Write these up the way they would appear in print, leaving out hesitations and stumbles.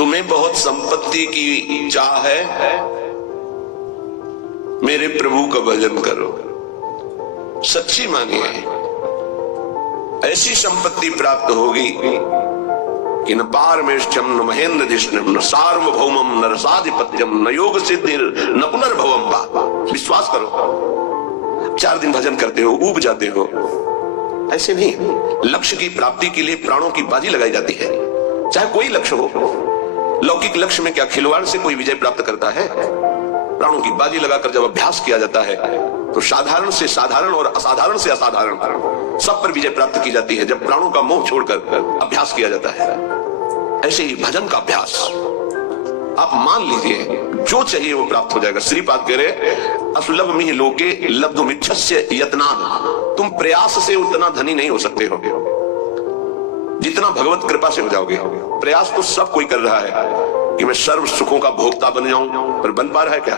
तुम्हें बहुत संपत्ति की चाह है, मेरे प्रभु का भजन करो। सच्ची मानिए, ऐसी संपत्ति प्राप्त होगी कि न पारमेष्ठ्यम न महेंद्र दिष्णम न सार्वभौमम न रसाधिपत्यम न योग सिद्धिर न पुनर्भवम वा। विश्वास करो, 4 दिन भजन करते हो, ऊब जाते हो, ऐसे नहीं। लक्ष्य की प्राप्ति के लिए प्राणों की बाजी लगाई जाती है, चाहे कोई लक्ष्य हो। लौकिक लक्ष्य में क्या खिलवाड़ से कोई विजय प्राप्त करता है? प्राणों की बाजी लगाकर जब अभ्यास किया जाता है तो साधारण से साधारण और असाधारण से असाधारण सब पर विजय प्राप्त की जाती है, जब प्राणों का मोह छोड़कर अभ्यास किया जाता है। ऐसे ही भजन का अभ्यास आप मान लीजिए, जो चाहिए वो प्राप्त हो जाएगा। श्रीपाद कह रहे असुलभ मिहि लोके लब्धुमिच्छस्य यत्नात्। तुम प्रयास से उतना धनी नहीं हो सकते हो जितना भगवत कृपा से हो जाओगे। प्रयास तो सब कोई कर रहा है कि मैं सर्व सुखों का भोक्ता बन जाऊं, पर बन पा रहा है क्या?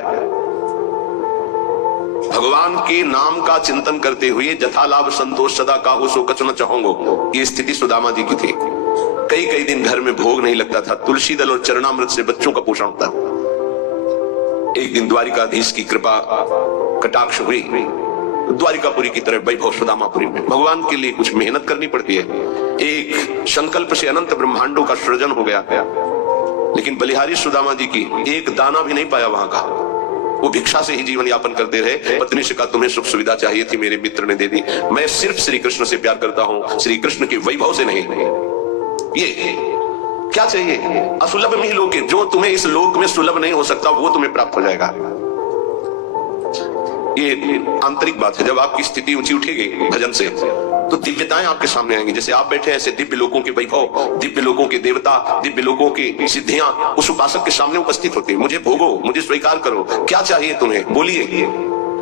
भगवान के नाम का चिंतन करते हुए जथा लाभ संतोष सदा काहू सो कछु न चाहूंगो, ये स्थिति सुदामा जी की थी। कई कई दिन घर में भोग नहीं लगता था, तुलसी दल और चरणामृत से बच्चों का पोषण होता। एक दिन द्वारिकाधीश की कृपा कटाक्ष हुई, द्वारिकापुरी की तरह वैभव सुदामापुरी में। भगवान के लिए कुछ मेहनत करनी पड़ती है। एक संकल्प से अनंत ब्रह्मांडों का सृजन हो गया, लेकिन बलिहारी सुदामा जी की एक दाना भी नहीं पाया वहां का। वो भिक्षा से ही जीवन यापन करते रहे। पत्नी से कहा तुम्हें सुख सुविधा चाहिए थी, मेरे मित्र ने दे दी। मैं सिर्फ श्री कृष्ण से प्यार करता हूं, श्री कृष्ण के वैभव से नहीं। ये क्या चाहिए? असुलभ मिहि लोके, जो तुम्हें इस लोक में सुलभ नहीं हो सकता वो तुम्हें प्राप्त हो जाएगा। ये आंतरिक बात है। जब आपकी स्थिति ऊंची उठेगी भजन से, तो दिव्यताएं आपके सामने आएंगी। जैसे आप बैठे ऐसे दिव्य लोगों के वैभव, दिव्य लोगों के देवता, दिव्य लोगों की सिद्धियां उस उपासक के सामने उपस्थित होती है। मुझे भोगो, मुझे स्वीकार करो, क्या चाहिए तुम्हें, बोलिए।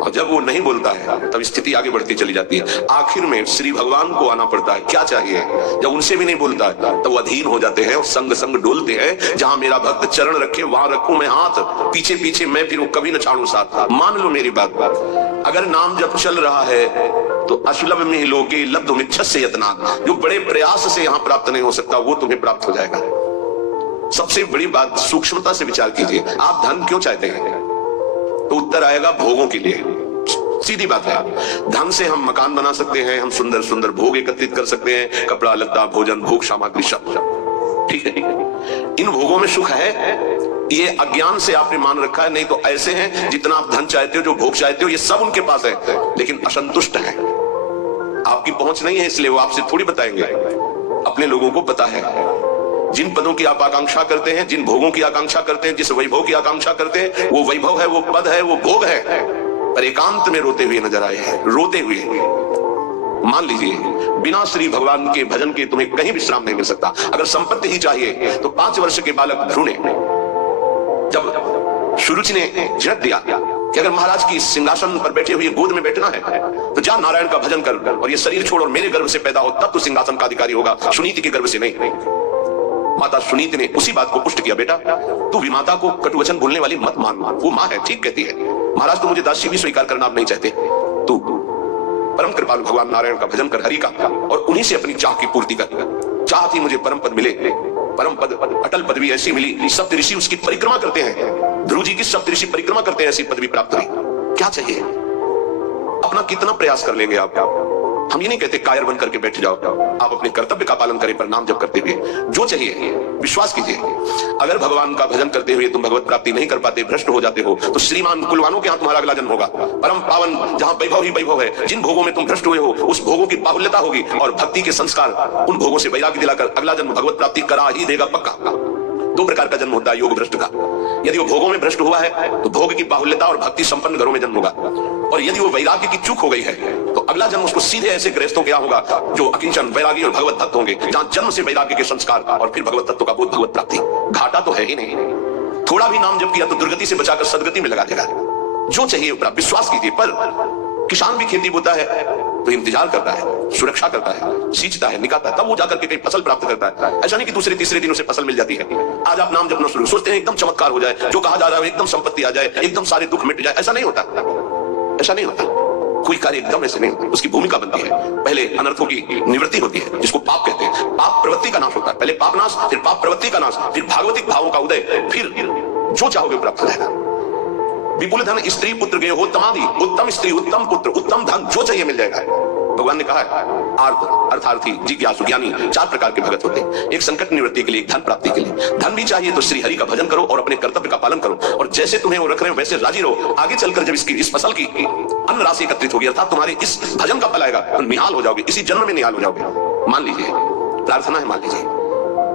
और जब वो नहीं बोलता है तब स्थिति आगे बढ़ती चली जाती है। आखिर में श्री भगवान को आना पड़ता है, क्या चाहिए। जब उनसे भी नहीं बोलता है तब वो अधीन हो जाते हैं और संग संग डोलते हैं। जहां मेरा भक्त चरण रखे वहां रखूं मैं हाथ, पीछे पीछे मैं फिरूं, कभी न छाड़ूं साथ। मान लो मेरी बात, अगर नाम जब चल रहा है तो असुलभ मिहि लोके लब्धुमिच्छस्य यत्नात्। जो बड़े प्रयास से यहां प्राप्त नहीं हो सकता वो तुम्हें प्राप्त हो जाएगा। सबसे बड़ी बात, सूक्ष्मता से विचार कीजिए। आप धन क्यों चाहते हैं? तो उत्तर आएगा भोगों के लिए। सीधी बात है। धन से हम मकान बना सकते हैं, हम सुंदर सुंदर भोग एकत्रित कर सकते हैं, कपड़ा लत्ता भोजन भोग सामग्री सब, ठीक है। इन भोगों में सुख है, ये अज्ञान से आपने मान रखा है। नहीं तो ऐसे हैं, जितना आप धन चाहते हो, जो भोग चाहते हो, ये सब उनके पास है, लेकिन असंतुष्ट है। आपकी पहुंच नहीं है, इसलिए वो आपसे थोड़ी बताएंगे। अपने लोगों को पता है। जिन पदों की आप आकांक्षा करते हैं, जिन भोगों की आकांक्षा करते हैं, जिस वैभव की आकांक्षा करते हैं, वो वैभव है, वो पद है, वो भोग है, पर एकांत में रोते हुए नजर आए हैं, रोते हुए। मान लीजिए, बिना श्री भगवान के भजन के तुम्हें कहीं विश्राम नहीं मिल सकता। अगर संपत्ति ही चाहिए तो 5 वर्ष के बालक ध्रुव ने, जब सुरुचि ने झिड़क दिया कि अगर महाराज की सिंहासन पर बैठे हुए गोद में बैठना है तो जा नारायण का भजन कर, और ये शरीर छोड़ और मेरे गर्भ से पैदा हो, तब तो सिंहासन का अधिकारी होगा, सुनीति के गर्भ से नहीं। माता सुनीति ने उसी बात को पुष्ट किया, बेटा तू विमाता को कटुवचन बोलने वाली मत मान, वो माँ है, ठीक कहती है। महाराज तो मुझे दासी भी स्वीकार करना आप नहीं चाहते, तू परम कृपालु भगवान नारायण का भजन कर, हरि का, और उन्हीं से अपनी चाह की पूर्ति कर। चाह थी मुझे परम पद मिले, परम पद, अटल पदवी ऐसी मिली, सप्त ऋषि उसकी परिक्रमा करते हैं। ध्रुव जी की सप्त ऋषि परिक्रमा करते हैं, ऐसी पदवी प्राप्त हुई। क्या चाहिए? अपना कितना प्रयास कर लेंगे आप? हम ये नहीं कहते कायर बन करके बैठ जाओ, आप अपने कर्तव्य का पालन करें, पर नाम जप करते हुए। जो चाहिए विश्वास कीजिए, अगर भगवान का भजन करते हुए तुम भगवत प्राप्ति नहीं कर पाते, भ्रष्ट हो जाते हो, तो श्रीमान कुलवानों के हाथ तुम्हारा अगला जन्म होगा, परम पावन, जहां वैभव ही वैभव है। जिन भोगों में तुम भ्रष्ट हुए हो, उस भोगों की बाहुल्यता होगी, और भक्ति के संस्कार उन भोगों से वैराग्य दिलाकर अगला जन्म भगवत प्राप्ति करा ही देगा पक्का। 2 प्रकार का जन्म होता है योग भ्रष्ट का। यदि वो भोगों में भ्रष्ट हुआ है तो भोग की बाहुल्यता और भक्ति संपन्न घरों में जन्म होगा, और यदि वो वैराग्य की चूक हो गई है तो अगला जन्म उसको सीधे ऐसे गृहस्थों के यहाँ होगा जो अकिंचन वैरागी और भगवत भक्त होंगे, जहां जन्म से वैराग्य के संस्कार और फिर भगवत तत्व का बोध, भगवत प्राप्ति। घाटा तो है ही नहीं। थोड़ा भी नाम जप किया तो दुर्गति से बचाकर सदगति में लगा देगा। जो चाहिए विश्वास कीजिए। पर किसान भी खेती बोता है तो इंतजार करता है, सुरक्षा करता है, सींचता है, निकालता है, तब वो जाकर के कहीं फसल प्राप्त करता है। ऐसा नहीं कि दूसरे तीसरे दिन उसे फसल मिल जाती है। आज आप नाम जपना शुरू, सोचते हैं एकदम चमत्कार हो जाए, जो कहा जा रहा है एकदम संपत्ति आ जाए, एकदम सारे दुख मिट जाए। ऐसा नहीं होता, ऐसा नहीं होता। कोई कार्य एकदम ऐसे नहीं, उसकी भूमिका बनती है। पहले अनर्थों की निवृत्ति होती है, जिसको पाप कहते हैं। पाप प्रवृत्ति का नाश होता है, पहले पाप नाश, फिर पाप प्रवृत्ति का नाश, फिर भागवतिक भावों का उदय, फिर जो चाहोगे प्राप्त हो जाएगा। विपुल धन स्त्री पुत्र गए हो तमादि, उत्तम स्त्री उत्तम पुत्र उत्तम धन, जो चाहिए मिल जाएगा। भगवान ने कहा है अर्थार्थी जिज्ञासु ज्ञानी 4 प्रकार के भगत होते हैं। एक संकट निवृत्ति के लिए, एक धन प्राप्ति के लिए। धन भी चाहिए तो श्री हरि का भजन करो और अपने कर्तव्य का पालन करो, और जैसे तुम्हें वो रख रहे हो वैसे राजी रहो। आगे चलकर जब इस फसल की अन्न राशि एकत्रित होगी, अर्थात तुम्हारे इस भजन का फल आएगा, तो निहाल हो जाओगे, इसी जन्म में निहाल हो जाओगे। मान लीजिए, प्रार्थना है, मान लीजिए,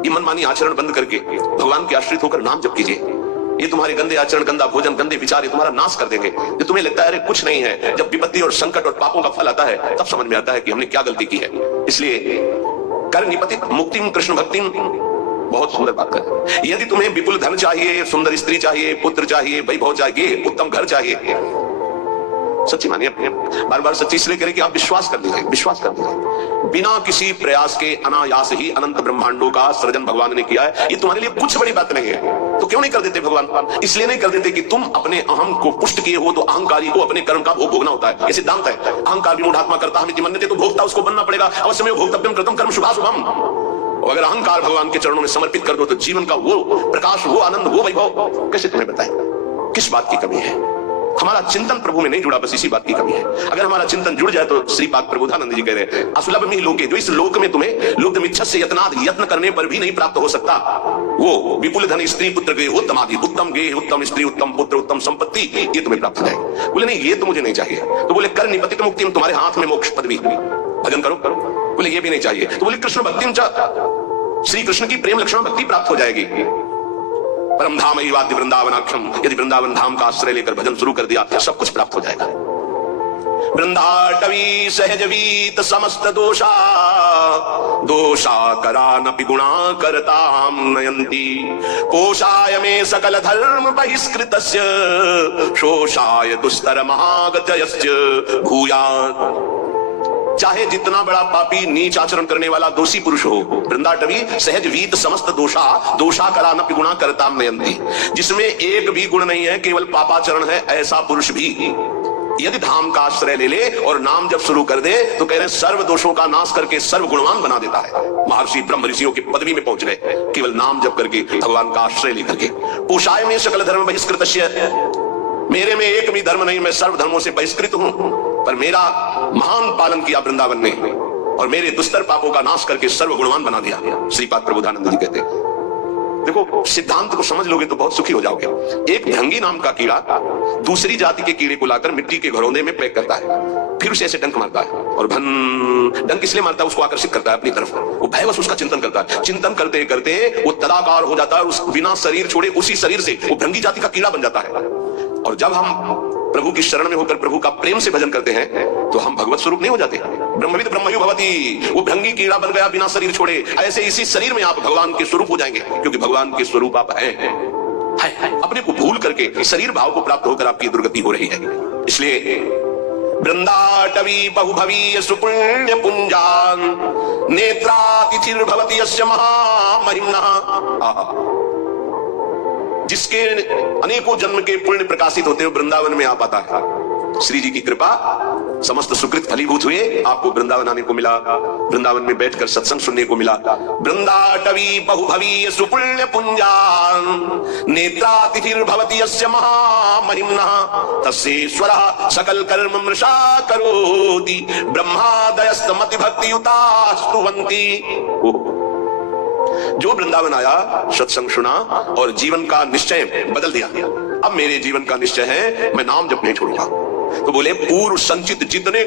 ये मनमानी आचरण बंद करके भगवान के आश्रित होकर नाम जप कीजिए। ये तुम्हारे गंदे आचरण, गंदा भोजन, गंदे विचार ये तुम्हारा नाश कर देंगे। जो तुम्हें लगता है अरे कुछ नहीं है, जब विपत्ति और संकट और पापों का फल आता है तब समझ में आता है कि हमने क्या गलती की है। इसलिए कर निपतित मुक्तिम कृष्ण भक्तिम, बहुत सुंदर बात कर। यदि तुम्हें विपुल धन चाहिए, सुंदर स्त्री चाहिए, पुत्र चाहिए, वैभव चाहिए, उत्तम घर चाहिए, सच्ची मानिए, बार बार सच्ची इसलिए करें कि आप विश्वास कर लीजिए, विश्वास कर लीजिए। बिना किसी प्रयास के अनायास ही अनंत ब्रह्मांडों का सृजन भगवान ने किया है। ये तुम्हारे लिए कुछ बड़ी बात नहीं है, तो क्यों नहीं कर देते भगवान? इसलिए नहीं कर देते कि तुम अपने अहम को पुष्ट किए हो, तो अहंकारी को अपने कर्म का भोग भोगना होता है। ये सिद्धांत है। अहंकार विमूढ़ात्मा करता हमें मन्यते, तो भोगता उसको बनना पड़ेगा। अवश्य में भोक्तव्यम कृतम कर्म शुभाशुभम। अगर अहंकार भगवान के चरणों में समर्पित कर दो तो जीवन का वो प्रकाश, वो आनंद, वो वैभव कैसे तुम्हें बताएं? किस बात की कमी है? हमारा चिंतन प्रभु में नहीं जुड़ा, बस इसी बात की कमी है। अगर हमारा चिंतन जुड़ जाए तो श्रीपाद प्रबोधानंद जी कह रहे हैं, असुलभ में लोके, जो इस लोक में तुम्हें लुब्धमिच्छस्य यत्नाद, यत्न करने पर भी नहीं प्राप्त हो सकता, वो विपुल धन स्त्री पुत्र गए हो तमादि, उत्तम गेह, उत्तम स्त्री, उत्तम पुत्र, उत्तम संपत्ति, ये तुम्हें प्राप्त हो जाए। बोले नहीं, ये तो मुझे नहीं चाहिए। तो बोले कर निपतित मुक्ति, तुम्हारे हाथ में मोक्ष पदवी, भजन करो करो। बोले ये भी नहीं चाहिए। तो बोले कृष्ण भक्ति, श्री कृष्ण की प्रेम लक्षण भक्ति प्राप्त हो जाएगी। परम धाम वाद्य वृंदावनाक्षम, यदि वृंदावन धाम का आश्रय लेकर भजन शुरू कर दिया, सब कुछ प्राप्त हो जाएगा। वृंदाटवी सहज वीत समस्त दोषा, दोषा करानपि गुणा करताम नयंती, कोशाय में सकल धर्म बहिष्कृतस्य, शोषाय दुस्तर महागतयस्य भूयात्। चाहे जितना बड़ा पापी, नीच आचरण करने वाला दोषी पुरुष हो, वृंदाटवी सहज वीत समस्त दोषा, दोषा करानपि गुणा करताम नयंती, जिसमें एक भी गुण नहीं है, केवल पापाचरण है, ऐसा पुरुष भी यदि धाम का आश्रय ले ले और नाम जब शुरू कर दे, तो कह रहे सर्व दोषों का नाश करके सर्व गुणवान बना देता है। महर्षि ब्रह्म ऋषियों की पदवी में पहुंच गए केवल नाम जप करके, भगवान का आश्रय लेकर के। पोषाय में सकल धर्म बहिष्कृतस्य, मेरे में एक भी धर्म नहीं, मैं सर्व धर्मों से बहिष्कृत हूं, पर मेरा महान पालन किया वृंदावन ने और मेरे दुस्तर पापों का नाश करके सर्व गुणवान बना दिया। श्रीपाद प्रबोधानंद जी कहते हैं, देखो सिद्धांत को समझ लोगे तो बहुत सुखी हो जाओगे। एक भृंगी नाम का कीड़ा दूसरी जाति के कीड़े को लाकर मिट्टी के घरौंदे में पैक करता है, फिर उसे ऐसे डंक मारता है, और डंक इसलिए मारता है, उसको आकर्षित करता है अपनी तरफ। वो भयवश उसका चिंतन करता है, चिंतन करते करते वो तदाकार हो जाता है, उस बिना शरीर छोड़े उसी शरीर से वो भृंगी जाति का कीड़ा बन जाता है। और जब हम प्रभु की शरण में होकर प्रभु का प्रेम से भजन करते हैं तो हम भगवत स्वरूप नहीं हो जाते। ब्रह्मविद ब्रह्मयु भवति, वो भृंगी कीड़ा बन गया बिना शरीर छोड़े, ऐसे इसी शरीर में आप भगवान के स्वरूप हो जाएंगे, क्योंकि भगवान के स्वरूप आप हैं। अपने को भूल करके शरीर भाव को प्राप्त होकर आपकी दुर्गति हो रही है। इसलिए वृंदाटवी बहुभवीय सुपुण्य पुंजान, नेत्रातिथिर्भवति यस्य महामहिम्नः, जिसके अनेकों जन्म के पुण्य प्रकाशित होते हुए वृंदावन में आ पाता है। श्री जी की कृपा, समस्त सुकृत फलीभूत हुए, आपको वृंदावन आने को मिला, वृंदावन में बैठकर सत्संग सुनने को मिला। वृंदाटवी बहुभवीय सुपुण्य पुंजान, नेत्रातिथिर्भवति यस्य महामहिम्नः, तस्येश्वरः सकल कर्म मृषा करोति, ब्रह्मादयस्तमति भक्तियुता स्तुवन्ति। जो वृंदावन आया, सत्संग सुना और जीवन का निश्चय बदल दिया, अब मेरे जीवन का निश्चय है मैं नाम जप नहीं छोड़ूंगा। तो बोले पूर्व संचित जितने